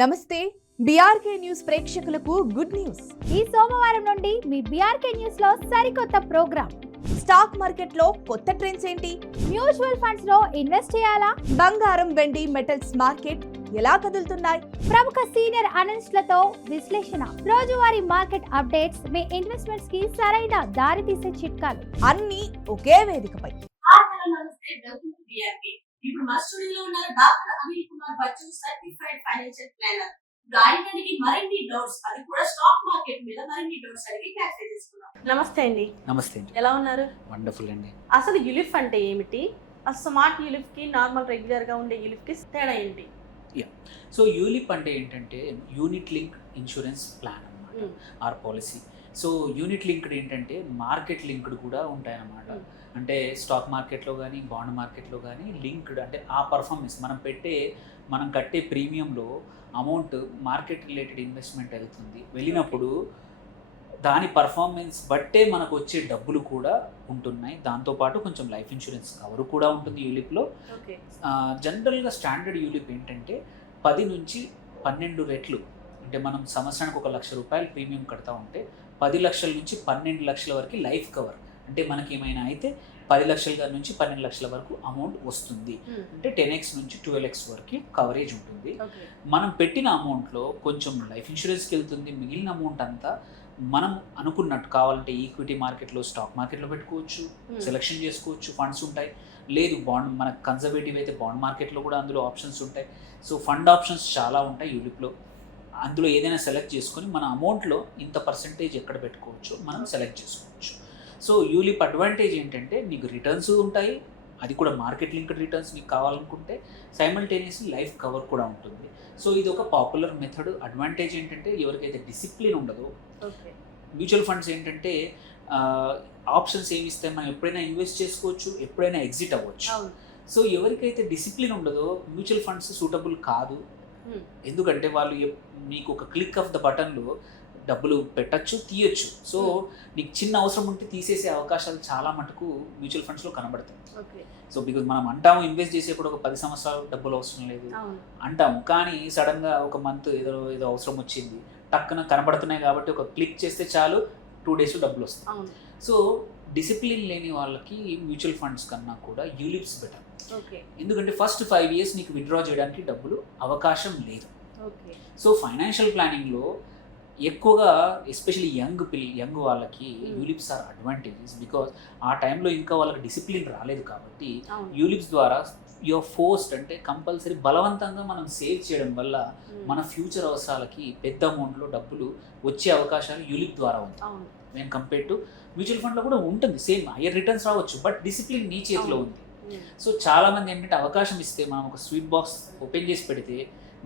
నమస్తే BRK news ప్రేక్షకులకు good news. ఈ సోమవారం నుండి మీ బీఆర్కే న్యూస్ లో సరికొత్త ప్రోగ్రామ్. స్టాక్ మార్కెట్ లో కొత్త ట్రెండ్స్ ఏంటి? మ్యూచువల్ ఫండ్స్ లో ఇన్వెస్ట్ చేయాలా? బంగారం, వెండి, మెటల్స్ మార్కెట్ ఎలా కదులుతున్నాయి? ప్రముఖ సీనియర్ అనలిస్టులతో విశ్లేషణ, రోజువారీ మార్కెట్ అప్డేట్స్, మీ ఇన్వెస్ట్మెంట్స్ కి సరైన దారి తీసే చిట్కాలు అన్ని ఒకే వేదికపై. ఇప్పుడు మా స్టూడియోలో ఉన్నారు doctor Anil Kumar Bachchu, certified financial planner. ఆయనకి మరిన్ని డౌట్స్, అది కూడా స్టాక్ మార్కెట్ మీద మరిన్ని డౌట్స్ అడిగి క్లారిఫై చేసుకున్నాం. నమస్తే అండి. నమస్తే అండి. ఎలా ఉన్నారు? వండర్ఫుల్ అండి. అసలు యులిఫ్ అంటే ఏమిటి? అసలు స్మార్ట్ యులిఫ్ కి నార్మల్ రెగ్యులర్ గా ఉండే యులిఫ్ కి తేడా ఏంటి? సో యూలిప్ అంటే ఏంటంటే యూనిట్ లింక్ ఇన్సూరెన్స్ ప్లాన్ అన్నమాట, or policy. So unit linked ఏంటంటే మార్కెట్ లింక్డ్ కూడా ఉంటాయన్నమాట. అంటే స్టాక్ మార్కెట్లో కానీ బాండ్ మార్కెట్లో కానీ లింక్డ్ అంటే ఆ పర్ఫార్మెన్స్ మనం కట్టే ప్రీమియంలో అమౌంట్ మార్కెట్ రిలేటెడ్ ఇన్వెస్ట్మెంట్ వెళ్తుంది. వెళ్ళినప్పుడు దాని పర్ఫార్మెన్స్ బట్టే మనకు వచ్చే డబ్బులు కూడా ఉంటున్నాయి. దాంతోపాటు కొంచెం లైఫ్ ఇన్సూరెన్స్ కవర్ కూడా ఉంటుంది యూలిప్లో. జనరల్గా స్టాండర్డ్ యూలిప్ ఏంటంటే 10 నుంచి 12 రెట్లు. అంటే మనం సంవత్సరానికి 1 లక్ష రూపాయలు ప్రీమియం కడతా ఉంటే 10 లక్షల నుంచి 12 లక్షల వరకు లైఫ్ కవర్. అంటే మనకి ఏమైనా అయితే 10 లక్షల నుంచి 12 లక్షల వరకు అమౌంట్ వస్తుంది. అంటే 10x నుంచి 12x వరకు కవరేజ్ ఉంటుంది. మనం పెట్టిన అమౌంట్లో కొంచెం లైఫ్ ఇన్సూరెన్స్కి వెళ్తుంది. మిగిలిన అమౌంట్ అంతా మనం అనుకున్నట్టు కావాలంటే ఈక్విటీ మార్కెట్లో, స్టాక్ మార్కెట్లో పెట్టుకోవచ్చు, సెలెక్షన్ చేసుకోవచ్చు, ఫండ్స్ ఉంటాయి. లేదు బాండ్, మనకు కన్జర్వేటివ్ అయితే బాండ్ మార్కెట్లో కూడా అందులో ఆప్షన్స్ ఉంటాయి. సో ఫండ్ ఆప్షన్స్ చాలా ఉంటాయి యూలిప్లో. అందులో ఏదైనా సెలెక్ట్ చేసుకొని మన అమౌంట్లో ఇంత పర్సెంటేజ్ ఎక్కడ పెట్టుకోవచ్చు మనం సెలెక్ట్ చేసుకోవచ్చు. సో యూలిప్ అడ్వాంటేజ్ ఏంటంటే నీకు రిటర్న్స్ ఉంటాయి, అది కూడా మార్కెట్ లింక్డ్ రిటర్న్స్ నీకు కావాలనుకుంటే. సైమల్టేనియస్లీ లైఫ్ కవర్ కూడా ఉంటుంది. సో ఇది ఒక పాపులర్ మెథడ్. అడ్వాంటేజ్ ఏంటంటే ఎవరికైతే డిసిప్లిన్ ఉండదో, మ్యూచువల్ ఫండ్స్ ఏంటంటే ఆప్షన్స్ ఏమి ఇస్తాయి, మనం ఎప్పుడైనా ఇన్వెస్ట్ చేసుకోవచ్చు, ఎప్పుడైనా ఎగ్జిట్ అవ్వచ్చు. సో ఎవరికైతే డిసిప్లిన్ ఉండదో మ్యూచువల్ ఫండ్స్ సూటబుల్ కాదు. ఎందుకంటే వాళ్ళు మీకు ఒక క్లిక్ ఆఫ్ ద బటన్లో డబ్బులు పెట్టచ్చు, తీయచ్చు. సో నీకు చిన్న అవసరం ఉంటే తీసేసే అవకాశాలు చాలా మటుకు మ్యూచువల్ ఫండ్స్లో కనబడతాయి. సో బికాజ్ మనం అంటాము ఇన్వెస్ట్ చేసేప్పుడు ఒక 10 సంవత్సరాలు డబ్బులు అవసరం లేదు అంటాము, కానీ సడన్గా ఒక మంత్ ఏదో అవసరం వచ్చింది, టక్కున కనబడుతున్నాయి కాబట్టి ఒక క్లిక్ చేస్తే చాలు 2 days డబ్బులు వస్తాయి. సో డిసిప్లిన్ లేని వాళ్ళకి మ్యూచువల్ ఫండ్స్ కన్నా కూడా యూలిప్స్ బెటర్. ఎందుకంటే ఫస్ట్ 5 years నీకు విత్డ్రా చేయడానికి డబ్బులు అవకాశం లేదు. సో ఫైనాన్షియల్ ప్లానింగ్లో ఎక్కువగా ఎస్పెషల్లీ యంగ్ వాళ్ళకి యూలిప్స్ ఆర్ అడ్వాంటేజెస్. బికాజ్ ఆ టైంలో ఇంకా వాళ్ళకి డిసిప్లిన్ రాలేదు కాబట్టి యూలిప్స్ ద్వారా యువర్ ఫోర్స్డ్, అంటే కంపల్సరీ బలవంతంగా మనం సేవ్ చేయడం వల్ల మన ఫ్యూచర్ అవసరాలకి పెద్ద అమౌంట్లో డబ్బులు వచ్చే అవకాశాలు యూలిప్ ద్వారా ఉంటాయి. నేను కంపేర్ టు మ్యూచువల్ ఫండ్లో కూడా ఉంటుంది, సేమ్ హైయర్ రిటర్న్స్ రావచ్చు, బట్ డిసిప్లిన్ నీ చేతిలో ఉంది. సో చాలామంది ఏంటంటే అవకాశం ఇస్తే మనం ఒక స్వీట్ బాక్స్ ఓపెన్ చేసి పెడితే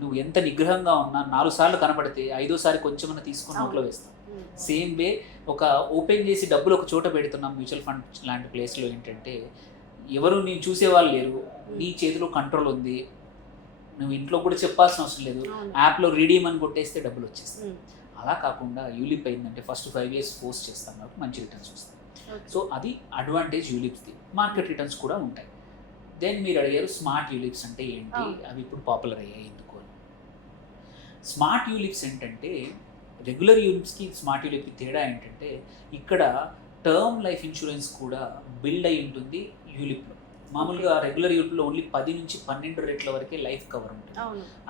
నువ్వు ఎంత నిగ్రహంగా ఉన్నా 4 సార్లు కనపడితే 5వ సారి కొంచెమన్నా తీసుకుని నోట్లో వేస్తాం. సేమ్ వే ఒక ఓపెన్ చేసి డబ్బులు ఒక చోట పెడుతున్నాం మ్యూచువల్ ఫండ్ లాంటి ప్లేస్లో ఏంటంటే ఎవరు నేను చూసేవాళ్ళు లేరు, నీ చేతిలో కంట్రోల్ ఉంది, నువ్వు ఇంట్లో కూడా చెప్పాల్సిన అవసరం లేదు, యాప్లో రీడీమ్ అని కొట్టేస్తే డబ్బులు వచ్చేస్తాయి. అలా కాకుండా యూలిప్ అయిందంటే ఫస్ట్ 5 years ఫోర్స్ చేస్తాం కాబట్టి మంచి రిటర్న్స్ వస్తాయి. సో అది అడ్వాంటేజ్ యూలిప్స్ది. మార్కెట్ రిటర్న్స్ కూడా ఉంటాయి. దెన్ మీరు అడిగారు స్మార్ట్ యూలిప్స్ అంటే ఏంటి, అవి ఇప్పుడు పాపులర్ అయ్యాయి ఎందుకు. స్మార్ట్ యూలిప్స్ ఏంటంటే రెగ్యులర్ యూలిప్స్కి స్మార్ట్ యూలిప్కి తేడా ఏంటంటే ఇక్కడ టర్మ్ లైఫ్ ఇన్సూరెన్స్ కూడా బిల్డ్ అయి ఉంటుంది యూలిప్లో. మామూలుగా రెగ్యులర్ యూలిప్లో ఓన్లీ 10 నుంచి 12 రెట్ల వరకే లైఫ్ కవర్ ఉంటుంది.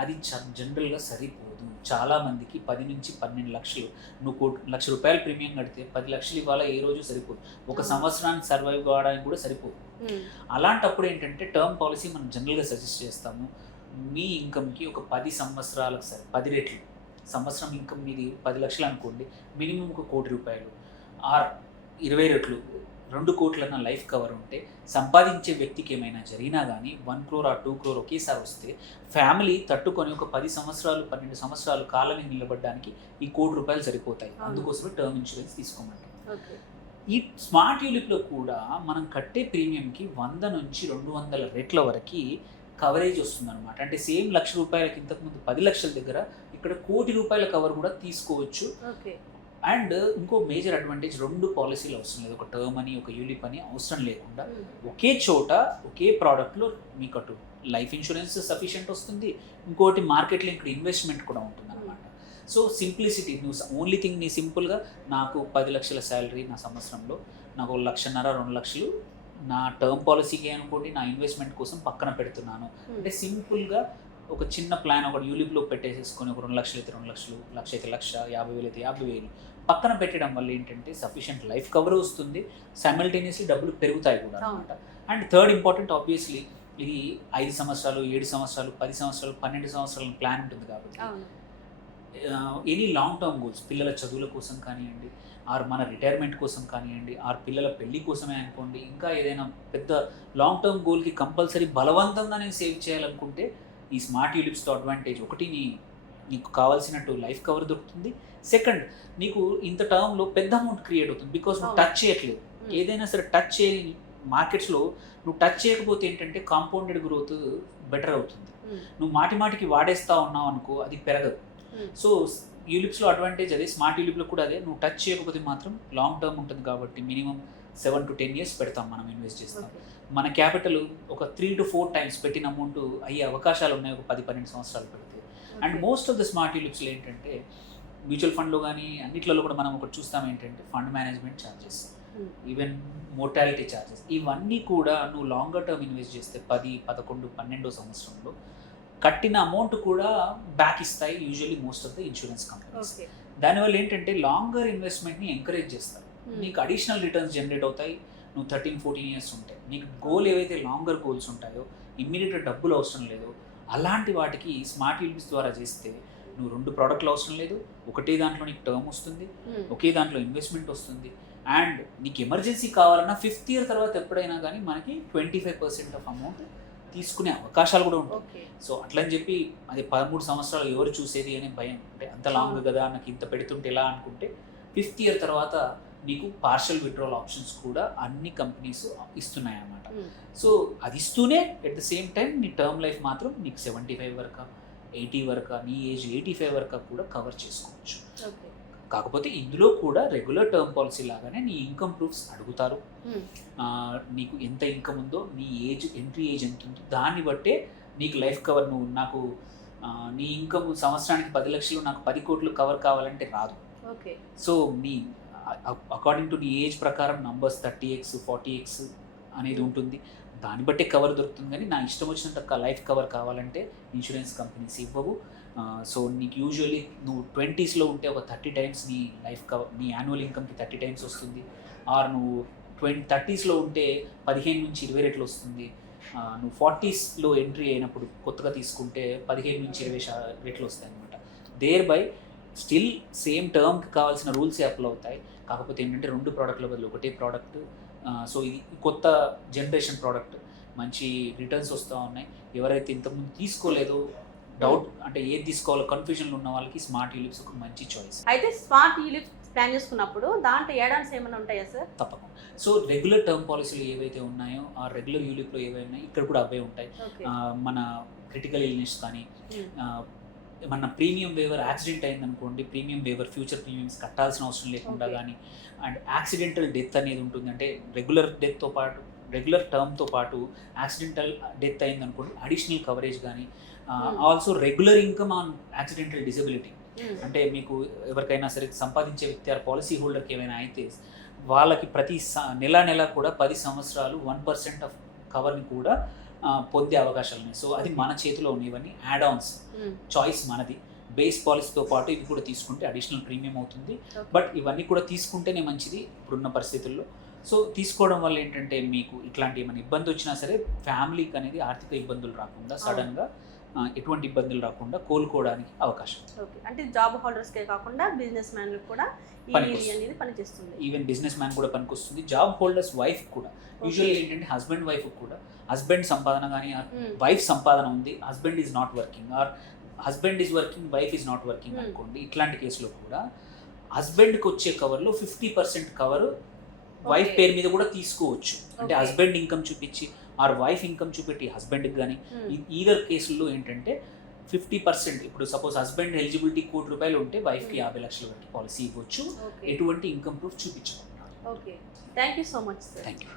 అది జనరల్గా సరిపోదు. చాలామందికి 10 నుంచి 12 లక్షలు, నువ్వు 1 లక్ష రూపాయలు ప్రీమియం కడితే 10 లక్షలు ఇవాళ ఏ రోజు సరిపోదు, ఒక సంవత్సరానికి సర్వైవ్ కావడానికి కూడా సరిపోదు. అలాంటప్పుడు ఏంటంటే టర్మ్ పాలసీ మనం జనరల్గా సజెస్ట్ చేస్తాము. మీ ఇన్కమ్కి ఒక 10 సంవత్సరాలకు సరే 10 రెట్లు, సంవత్సరం ఇన్కమ్ మీది 10 లక్షలు అనుకోండి, మినిమం 1 కోటి రూపాయలు ఆర్ 20 రెట్లు 2 కోట్లన్న లైఫ్ కవర్ ఉంటే సంపాదించే వ్యక్తికి ఏమైనా జరిగినా కానీ 1 crore or 2 crore ఒకేసారి వస్తే ఫ్యామిలీ తట్టుకొని ఒక 10 సంవత్సరాలు 12 సంవత్సరాలు కాలని నిలబడడానికి ఈ 1 కోటి రూపాయలు సరిపోతాయి. అందుకోసమే టర్మ్ ఇన్సూరెన్స్ తీసుకోమంటాం. ఈ స్మార్ట్ యూలిప్లో కూడా మనం కట్టే ప్రీమియంకి 100 నుంచి 200 రెట్ల వరకు కవరేజ్ వస్తుంది అనమాట. అంటే సేమ్ 1 లక్ష రూపాయలకి ఇంతకుముందు 10 లక్షల దగ్గర ఇక్కడ 1 కోటి రూపాయల కవర్ కూడా తీసుకోవచ్చు. అండ్ ఇంకో మేజర్ అడ్వాంటేజ్ 2 పాలసీలు అవసరం లేదు, ఒక టర్మ్ అని ఒక యూలిప్ అని అవసరం లేకుండా ఒకే చోట ఒకే ప్రోడక్ట్లో మీకు అటు లైఫ్ ఇన్సూరెన్స్ సఫిషియెంట్ వస్తుంది, ఇంకోటి మార్కెట్ లింక్డ్ ఇన్వెస్ట్మెంట్ కూడా ఉంటుంది అనమాట. సో సింప్లిసిటీ, నువ్వు ఓన్లీ థింగ్ నీ సింపుల్గా నాకు 10 లక్షల శాలరీ నా సంవత్సరంలో, నాకు 1.5 2 లక్షలు నా టర్మ్ పాలసీకి అనుకోండి, నా ఇన్వెస్ట్మెంట్ కోసం పక్కన పెడుతున్నాను అంటే సింపుల్గా ఒక చిన్న ప్లాన్ ఒకటి యూలిప్లో పెట్టేసేసుకొని ఒక 2 లక్షలు అయితే 2 లక్షలు, లక్ష అయితే లక్ష, 50,000 అయితే 50,000 పక్కన పెట్టడం వల్ల ఏంటంటే సఫిషియెంట్ లైఫ్ కవర్ వస్తుంది, సైమల్టేనియస్లీ డబ్బులు పెరుగుతాయి కూడా అనమాట. అండ్ థర్డ్ ఇంపార్టెంట్ ఆబ్వియస్లీ ఇది 5 సంవత్సరాలు 7 సంవత్సరాలు 10 సంవత్సరాలు 12 సంవత్సరాల ప్లాన్ ఉంటుంది కాబట్టి ఎనీ లాంగ్ టర్మ్ గోల్స్, పిల్లల చదువుల కోసం కానివ్వండి, ఆర్ మన రిటైర్మెంట్ కోసం కానివ్వండి, ఆర్ పిల్లల పెళ్లి కోసమే అనుకోండి, ఇంకా ఏదైనా పెద్ద లాంగ్ టర్మ్ గోల్కి కంపల్సరీ బలవంతంగా నేను సేవ్ చేయాలనుకుంటే ఈ స్మార్ట్ యూలిప్స్తో అడ్వాంటేజ్ ఒకటి, నీకు కావాల్సినట్టు లైఫ్ కవర్ దొరుకుతుంది. సెకండ్, నీకు ఇంత టర్మ్లో పెద్ద అమౌంట్ క్రియేట్ అవుతుంది బికాస్ నువ్వు టచ్ చేయట్లేదు. ఏదైనా సరే టచ్ చేయని మార్కెట్స్లో నువ్వు టచ్ చేయకపోతే ఏంటంటే కాంపౌండెడ్ గ్రోత్ బెటర్ అవుతుంది. నువ్వు మాటికి వాడేస్తా ఉన్నావు అనుకో, అది పెరగదు. సో యూలిప్స్లో అడ్వాంటేజ్ అదే, స్మార్ట్ యూలిప్లో కూడా అదే. నువ్వు టచ్ చేయకపోతే మాత్రం లాంగ్ టర్మ్ ఉంటుంది కాబట్టి మినిమం 7 to 10 years పెడతాం మనం, ఇన్వెస్ట్ చేస్తాం. మన క్యాపిటల్ ఒక 3 to 4 times పెట్టిన అమౌంట్ అయ్యే అవకాశాలు ఉన్నాయి ఒక 10-12 సంవత్సరాలు పెడితే. And most of the smart యూలిప్స్లో ఏంటంటే మ్యూచువల్ ఫండ్లో కానీ అన్నిట్లలో కూడా మనం ఒకటి చూస్తాం ఏంటంటే fund management charges, even mortality charges, ఇవన్నీ కూడా నువ్వు లాంగర్ టర్మ్ ఇన్వెస్ట్ చేస్తే 10, 11, 12 సంవత్సరంలో కట్టిన అమౌంట్ కూడా బ్యాక్ ఇస్తాయి usually most of the insurance companies. దానివల్ల ఏంటంటే లాంగర్ ఇన్వెస్ట్మెంట్ని ఎంకరేజ్ చేస్తారు, నీకు అడిషనల్ రిటర్న్స్ జనరేట్ అవుతాయి. నువ్వు 13-14 years ఉంటాయి, నీకు గోల్ ఏవైతే లాంగర్ గోల్స్ ఉంటాయో, ఇమ్మీడియట్గా డబ్బులు అవసరం లేదు, అలాంటి వాటికి స్మార్ట్ యూలిప్స్ ద్వారా చేస్తే నువ్వు 2 ప్రోడక్ట్లు అవసరం లేదు, ఒకటే దాంట్లో నీకు టర్మ్ వస్తుంది, ఒకే దాంట్లో ఇన్వెస్ట్మెంట్ వస్తుంది. అండ్ నీకు ఎమర్జెన్సీ కావాలన్నా 5th year తర్వాత ఎప్పుడైనా కానీ మనకి 25% ఆఫ్ అమౌంట్ తీసుకునే అవకాశాలు కూడా ఉంటాయి. సో అట్లని చెప్పి అది 13 సంవత్సరాలు ఎవరు చూసేది అనే భయం, అంటే అంత లాంగ్ కదా నాకు ఇంత పెడుతుంటే ఎలా అనుకుంటే 5th year తర్వాత నీకు పార్షల్ విత్డ్రాల్ ఆప్షన్స్ కూడా అన్ని కంపెనీస్ ఇస్తున్నాయి అన్నమాట. సో అది ఇస్తూనే ఎట్ ద సేమ్ టైం నీ టర్మ్ లైఫ్ మాత్రం నీకు 75 వరకు 80 వరకు, నీ ఏజ్ 85 వరకు కూడా కవర్ చేసుకోవచ్చు. కాకపోతే ఇందులో కూడా రెగ్యులర్ టర్మ్ పాలసీ లాగానే నీ ఇన్కమ్ ప్రూఫ్స్ అడుగుతారు. నీకు ఎంత ఇన్కమ్ ఉందో, నీ ఏజ్ ఎంట్రీ ఏజ్ ఎంత ఉందో దాన్ని బట్టే నీకు లైఫ్ కవర్, నువ్వు నాకు నీ ఇన్కమ్ సంవత్సరానికి 10 లక్షలు నాకు 10 కోట్లు కవర్ కావాలంటే రాదు. సో నీ అకార్డింగ్ టు నీ ఏజ్ ప్రకారం నంబర్స్ 30x 40x అనేది ఉంటుంది, దాన్ని బట్టే కవర్ దొరుకుతుంది. కానీ నా ఇష్టం వచ్చినంత లైఫ్ కవర్ కావాలంటే ఇన్సూరెన్స్ కంపెనీస్ ఇవ్వవు. సో నీకు యూజువల్లీ నువ్వు 20sలో ఉంటే ఒక 30 times నీ లైఫ్ కవర్, నీ యాన్యువల్ ఇన్కమ్కి 30 times వస్తుంది. ఆర్ నువ్వు 30sలో ఉంటే 15 నుంచి 20 రెట్లు వస్తుంది. నువ్వు 40sలో ఎంట్రీ అయినప్పుడు కొత్తగా తీసుకుంటే 15 నుంచి 20 రెట్లు వస్తాయి అనమాట. దేర్ బై స్టిల్ సేమ్ టర్మ్కి కావాల్సిన రూల్సే అప్లై అవుతాయి. కాకపోతే ఏంటంటే 2 ప్రోడక్ట్ల బదులు ఒకటే ప్రోడక్ట్. సో ఇది కొత్త జనరేషన్ ప్రోడక్ట్, మంచి రిటర్న్స్ వస్తూ ఉన్నాయి. ఎవరైతే ఇంతకుముందు తీసుకోలేదో, డౌట్ అంటే ఏది తీసుకోవాలో కన్ఫ్యూజన్లో ఉన్న వాళ్ళకి స్మార్ట్ యూలిప్స్ ఒక మంచి చాయిస్. అయితే స్మార్ట్ యూలిప్స్ ప్లాన్ చేసుకున్నప్పుడు దాంట్లో యాడ్-ఆన్స్ ఏమైనా ఉంటాయా సార్? తప్పకుండా. సో రెగ్యులర్ టర్మ్ పాలసీలు ఏవైతే ఉన్నాయో ఆ రెగ్యులర్ యూలిప్లో ఏవైనా ఉన్నాయి ఇక్కడ కూడా అవే ఉంటాయి. మన క్రిటికల్ ఇల్నెస్ కానీ, మన ప్రీమియం వేవర్ యాక్సిడెంట్ అయిందనుకోండి, ప్రీమియం వేవర్ ఫ్యూచర్ ప్రీమియమ్స్ కట్టాల్సిన అవసరం లేకుండా కానీ, అండ్ యాక్సిడెంటల్ డెత్ అనేది ఉంటుంది. అంటే రెగ్యులర్ డెత్తో పాటు, రెగ్యులర్ టర్మ్తో పాటు యాక్సిడెంటల్ డెత్ అయిందనుకోండి అడిషనల్ కవరేజ్ కానీ, also regular income on accidental disability. అంటే మీకు ఎవరికైనా సరే సంపాదించే వ్యక్తి ఆర్ పాలసీ హోల్డర్కి ఏమైనా అయితే వాళ్ళకి ప్రతి నెల కూడా 10 సంవత్సరాలు 1% ఆఫ్ కవర్ని కూడా పొందే అవకాశాలు ఉన్నాయి. సో అది మన చేతిలో ఉన్నవన్నీ యాడ్-ఆన్స్, చాయిస్ మనది. బేస్ పాలసీతో పాటు ఇవి కూడా తీసుకుంటే అడిషనల్ ప్రీమియం అవుతుంది. బట్ ఇవన్నీ కూడా తీసుకుంటేనే మంచిది ఇప్పుడున్న పరిస్థితుల్లో. సో తీసుకోవడం వల్ల ఏంటంటే మీకు ఇట్లాంటి ఏమైనా ఇబ్బంది వచ్చినా సరే ఫ్యామిలీకి అనేది ఆర్థిక ఇబ్బందులు రాకుండా, సడన్గా ఎటువంటి ఇబ్బందులు రాకుండా కోలుకోవడానికి అవకాశం. అంటే జాబ్ హోల్డర్స్కే కాకుండా బిజినెస్ మ్యాన్లకు కూడా అనేది పనిచేస్తుంది. ఈవెన్ బిజినెస్ మ్యాన్ కూడా పనికొస్తుంది, జాబ్ హోల్డర్స్ వైఫ్ కూడా. యూజువల్లీ ఏంటంటే హస్బెండ్ వైఫ్ కూడా, హస్బెండ్ సంపాదన కానీ వైఫ్ సంపాదన ఉంది, husband is not working, are husband is working wife is not working అనుకోండి, ఇట్లాంటి కేసులో కూడా హస్బెండ్కి వచ్చే కవర్లో 50% కవర్ వైఫ్ పేరు మీద కూడా తీసుకోవచ్చు. అంటే హస్బెండ్ ఇన్కమ్ చూపించి ఆర్ వైఫ్ ఇన్కమ్ చూపెట్టి హస్బెండ్కి కానీ, ఈదర్ కేసుల్లో ఏంటంటే 50%. ఇప్పుడు సపోజ్ హస్బెండ్ ఎలిజిబిలిటీ ₹1,00,00,000 ఉంటే వైఫ్కి 50 లక్షల వరకు పాలసీ ఇవ్వచ్చు, ఎటువంటి ఇన్కమ్ ప్రూఫ్ చూపించకుండా. Okay, thank you so much sir. Thank you.